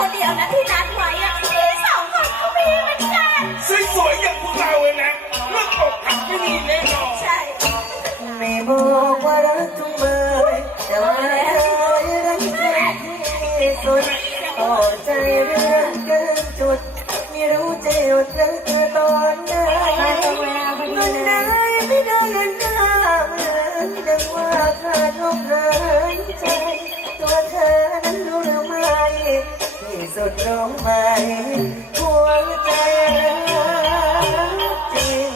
คนเดียวนะที่นัดไว้อะพี่สองคนก็มีเหมือนกันสวยๆอย่างพวกเราเลยนะเรื่องอกหักไม่มีแน่นอนใช่ไม่บอกว่ารักทุกเมื่อแต่ว่าเธอรักเธอที่สุดพอใจเรื่องเกินจุดไม่รู้จะหยุดรักเธอตอนไหนมันไหนไม่โดนกันหน้าเหมือนดังว่าขาดลมหา สุดร้องไหมหัวใจจริง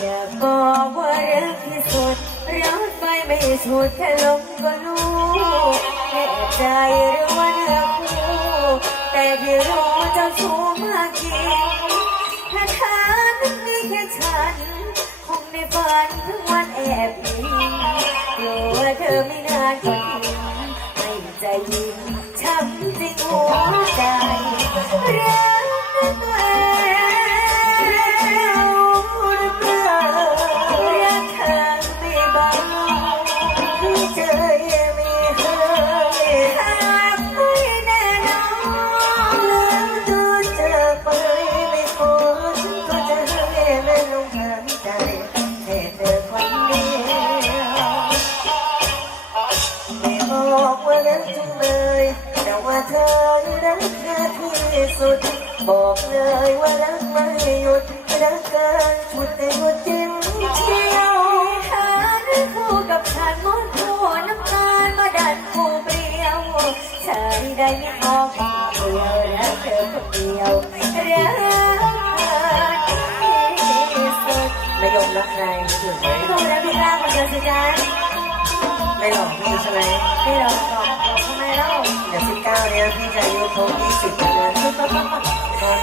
อยากบอกว่ารักที่สุดรักไปไม่สุดแค่ลมก็รู้แค่ใจหรือว่าเนื้อคู่แต่ที่รู้เจะชู้มากจริงถ้าเธอนั้นมีแค่ฉัน คงในฝันถึงวันแอบอิงกลัวเธอไม่นานก็ทิ้งให้ใจยิง ช้ เธอรักแค่ที่สุด บอกเลยว่ารักไม่หยุดรักเกินชุดแต่หยุดจริงเชียวเธอนั้นคู่กับฉันมดหัวน้ำตาลมาดันคู่เปรี้ยวใช่ได้ไม่พอคนเดียวรักเธอคนเดียวรักเธอที่สุดไม่ยอมรักใครไม่ถึงไหมดูแลพี่ร่างคนเดียวสิจ๊ะไม่หลอกพี่ใช่ไหมไม่หรอกหรอก เล่าเดี๋ยวสิบเก้าเนี้ยพี่จะอายุครบยี่สิบแล้วนะก็ห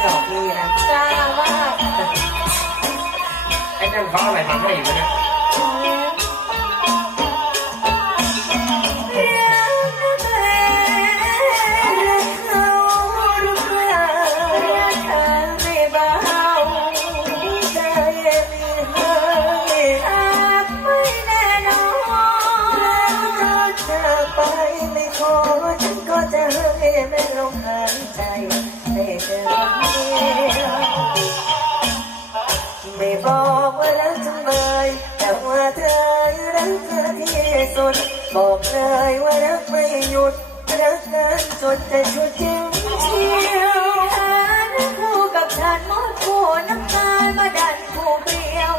ลอกพี่นะ จ้าว่าไอ้นั่นเขาเอาอะไรมาให้อยู่เนี่ย ไม่ลงหายใจให้เธอเดียวไม่บอกว่ารักจังเลยแต่ว่าเธอรักเธอที่สุด บอกเลยว่ารักไม่หยุดรักเกินสุดแต่ชุดเชียวเธอนั้นคู่กับฉันมดหัวน้ำตาลมาดันคู่เปรี้ยว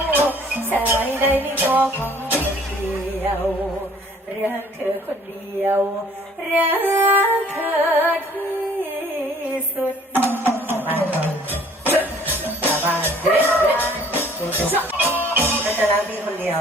ใช่ได้ไม่พอของเดียว รักเธอคนเดียว รักเธอที่สุด บ้านก่อนกลับบ้านเฮ้ยเฮ้ยดูสิก็จะรักพี่คนเดียว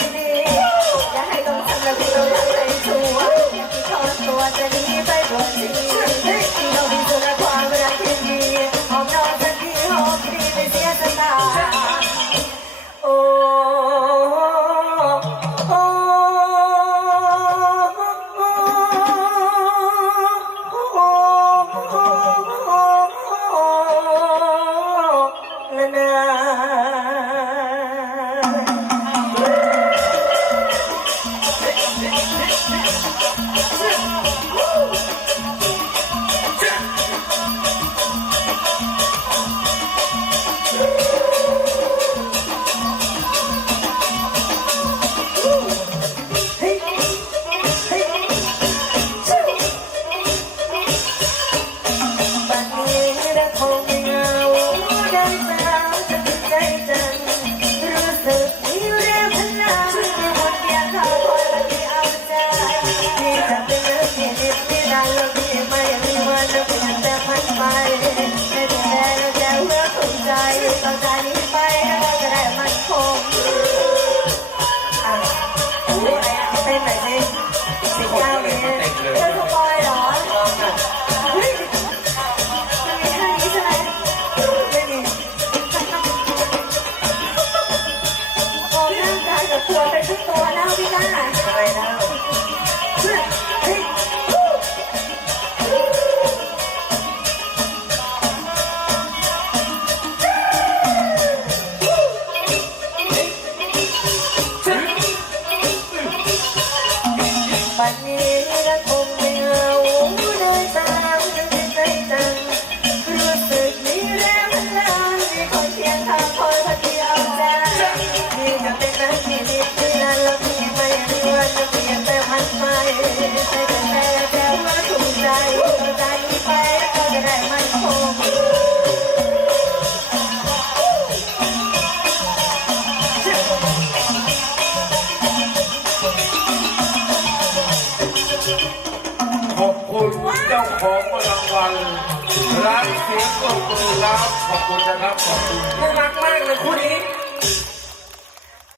ปวดไปทุกตัวแล้วพี่จ้าอะไรนะาของรางวัลรักเสียงตบมือรับขอบคุณนะครับขอบคุณน่ารักมากเลยคู่นี้